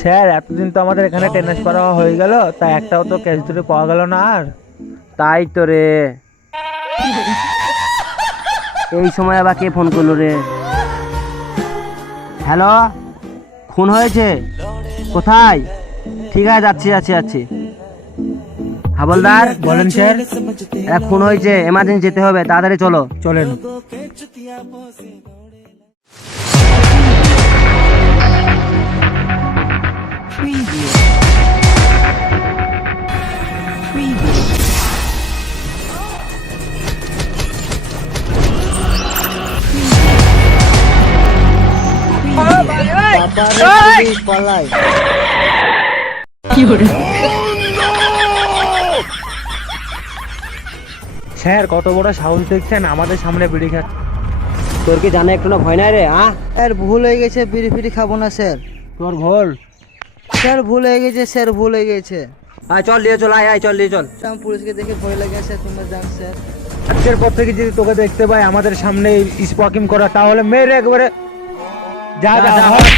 Sir এতদিন তো আমাদের এখানে টেনিস করা হয়ে গেল, তা একটাও তো ক্যাচ ধরে পাওয়া গেল না আর। তাই তো রে, এই সময় আবার কে ফোন করলো রে? হ্যালো, খুন হয়েছে? কোথায়? ঠিক আছে, যাচ্ছি যাচ্ছি যাচ্ছি। হাবলদার, বলেন স্যার। একটা খুন হয়েছে, এমার্জেন্সি যেতে হবে, তাড়াতাড়ি চলো। চলেন। স্যার কত বড় সাহস দেখছেন, আমাদের সামনে বিড়ি খাচ্ছে। তোর কি জানা একটু না ভয় নাই রে? স্যার ভুল হয়ে গেছে, বিড়ি ফিড়ি খাবো না স্যার। তোর ভুল। স্যার ভুল হয়ে গেছে, স্যার ভুল হয়ে গেছে। আয় চল নিয়ে চল, আয় আয় চল নিয়ে চল। আমি পুলিশকে দেখে ভয় লাগে স্যার, তোমরা যান স্যার। আজকের পর থেকে যদি তোকে দেখতে পাই আমাদের সামনে স্পকিং করা, তাহলে মেরে একবারে যা যা যা, হয়।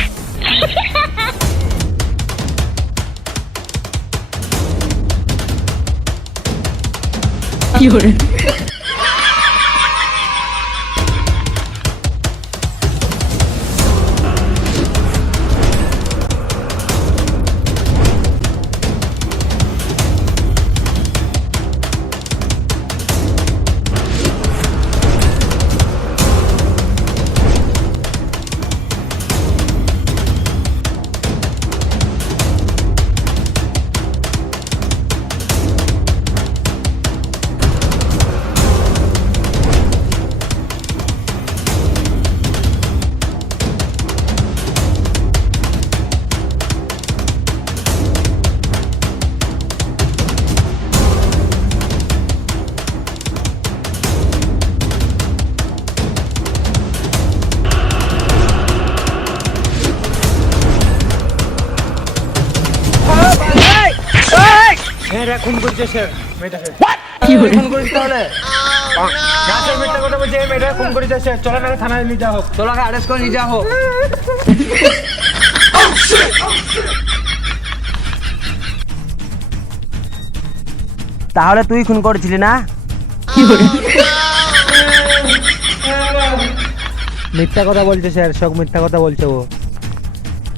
মেয়েরা খুন করছে স্যার মেয়েটাকে। কি খুন করেছে তাহলে? না স্যার, মিথ্যা কথা বলছে। মেয়েটা খুন করেছে স্যার, চলেন আগে থানায় নিয়ে যাও। তোলাকে অ্যারেস্ট করে নিয়ে যাও। তাহলে তুই খুন করেছিলি না? মিথ্যা কথা বলছে স্যার, সব মিথ্যা কথা বলছে ও।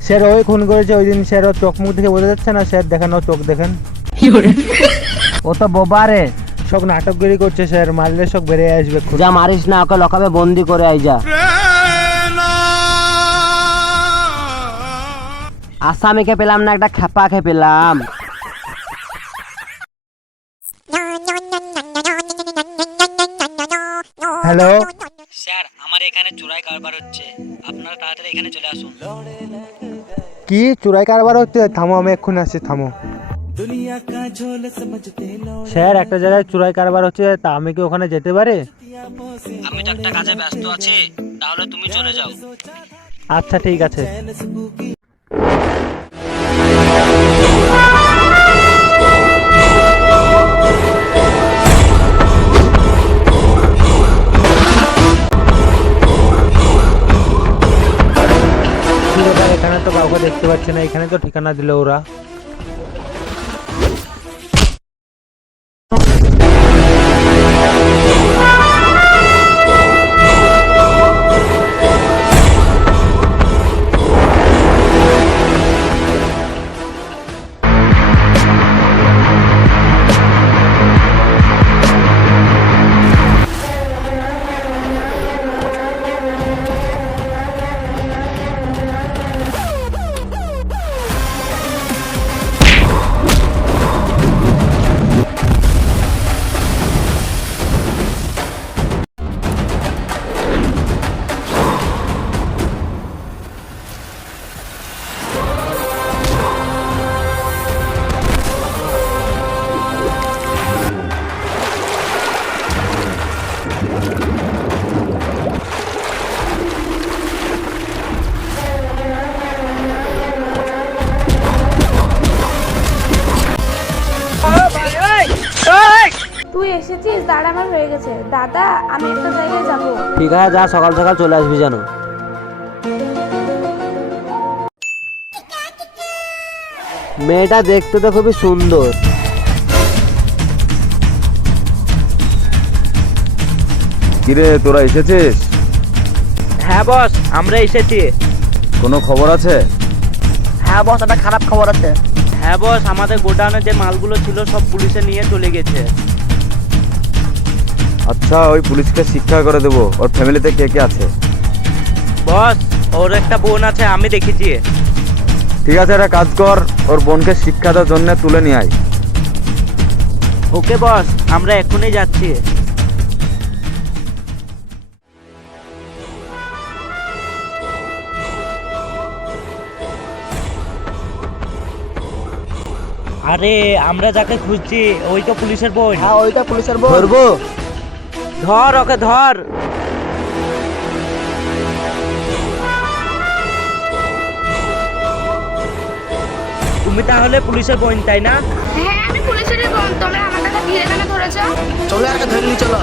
স্যার ওই খুন করেছে ওই দিন স্যার, ওর চোখ মুখ দেখে বোঝা যাচ্ছে না স্যার, দেখেন ও চোখ দেখেন। ও তো বোবা রে। সব নাটকগিরি করছে স্যার, মারলে সব বেড়ে আসবে। যা মারিস না, ওকে লকাবে বন্দি করে আই যা। আসামিকে পেলাম না, একটা খেপাকে পেলাম। হ্যালো স্যার, আমার এখানে চুরাই কারবার হচ্ছে, আপনারা তাড়াতাড়ি এখানে চলে আসুন। কি চুরাই কারবার হচ্ছে? থামো, আমি এক্ষুনি আসছি, থামো। স্যার একটা জায়গায় চুরাই কারবার হচ্ছে, তা আমি কি ওখানে যেতে পারি? আমি তো একটা কাজে ব্যস্ত আছি, তাহলে তুমি চলে যাও। আচ্ছা ঠিক আছে। এখানে তো কাউকে দেখতে পাচ্ছি না, এখানে তো ঠিকানা দিল ওরা। তুই এসেছিস, দাঁড়া, আমার হয়ে গেছে। দাদা, আমি একটা জায়গায় যাব। ঠিক আছে, যা, সকাল সকাল চলে আসবি জানো। মেয়েটা দেখতে তো খুবই সুন্দর। কিরে তোরা এসেছিস? হ্যাঁ বস, আমরা এসেছি। কোনো খবর আছে? হ্যাঁ বস, একটা খারাপ খবর আছে। হ্যাঁ বস, আমাদের গোডাউনে যে মালগুলো ছিল সব পুলিশে নিয়ে চলে গেছে। আচ্ছা, ওই পুলিশকে শিক্ষা করে দেবো। ওর ফ্যামিলিতে কে কে আছে? বস, ওর একটা বোন আছে, আমি দেখেছি। ঠিক আছে, একটা কাজ কর, ওর বোনকে শিক্ষা দেওয়ার জন্য তুলে নিয়ে আয়। ওকে বস, আমরা এখনই যাচ্ছি। আরে আমরা যাকে খুঁজছি ওই তো পুলিশের বোন। হ্যাঁ, ওইটা পুলিশের বোন। ধরবো? ধর ওকে, ধর। তুমি তাহলে পুলিশের বোন, তাই না? হ্যাঁ, আমি পুলিশেরই বোন। তোমরা আমার কাছে ধীরে কেন ধরেছো? চলো আগে ধরে নিয়ে চলো।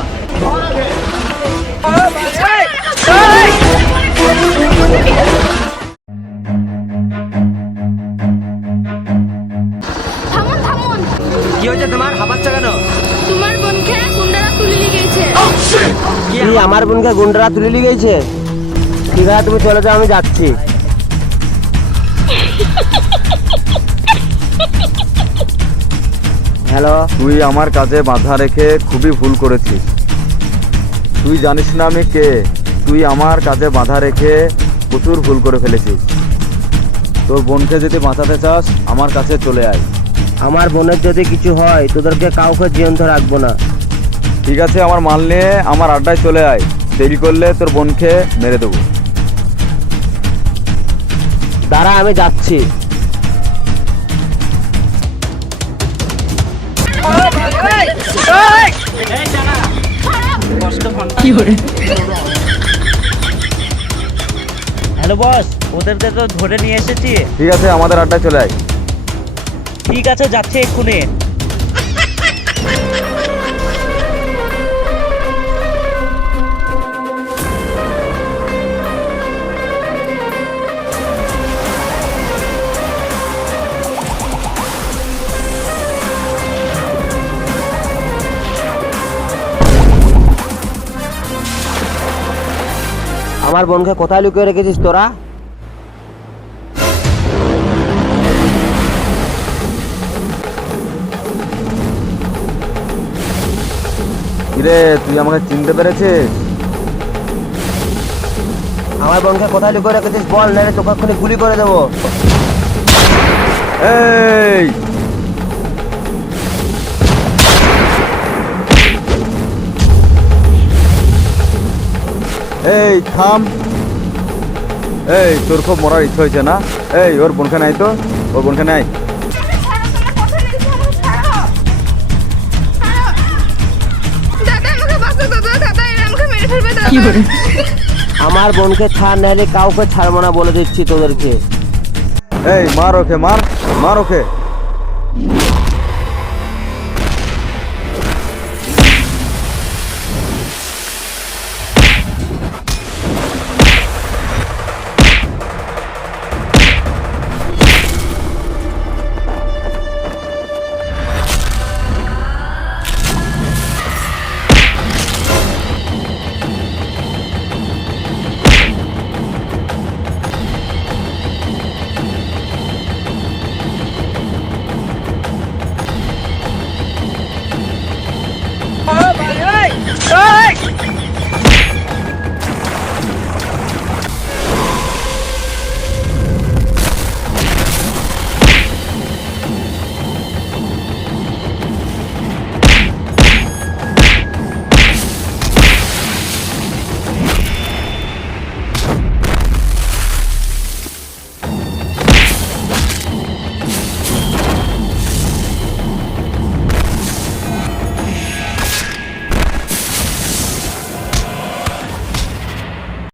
থামুন থামুন, কি হয়েছে তোমার? হাঁপাচ্ছ কেন? তোমার বোনকে গুন্ডারা তুলে নিয়ে গেছে। কি আমার বোনকে গুন্ডারা তুলে নিয়ে গেছে? ঠিক আছে, তুমি চলে যাও, আমি যাচ্ছি। হ্যালো। তুই আমার কাজে বাধা রেখে খুবই ভুল করেছিস। তুই জানিস না আমি কে? তুই আমার কাজে বাধা রেখে প্রচুর ভুল করে ফেলেছিস। তোর বোনকে যদি বাঁচাতে চাস আমার কাছে চলে আয়। আমার বোনের যদি কিছু হয় তোদেরকে কাউকে জীবন্ত রাখবো না। ঠিক আছে, আমার মাল নিয়ে আমার আড্ডায় চলে আয়। দেরি করলে তোর বোনকে মেরে দেবো। দাঁড়া, আমি যাচ্ছি। হ্যালো বস, ওদেরকে তো ধরে নিয়ে এসেছি। ঠিক আছে, আমাদের আড্ডায় চলে আয়। ঠিক আছে, যাচ্ছে এক্ষুনি। আমার বোনকে কোথায় লুকিয়ে রেখেছিস তোরা? কিরে, তুই আমাকে চিনতে পেরেছিস? আমার বোনকে কোথায় লুকিয়ে রেখেছিস বল, নাহলে তোকে এক্ষুনি গুলি করে দেবো। এই এই থাম। এই তোর খুব মরার ইচ্ছা হয়েছে না? এই ওর বোনকে নাই তো, ওর বোনকে নাই। দাদা আমাকে বাঁচাও, দাদা দাদা, এরা আমাকে মেরে ফেলবে দাদা। আমার বোনকে ছাড়, নাহলে কাউকে ছাড়বো না বলে দিচ্ছি তোদেরকে। এই মার ওকে, মার মার ওকে।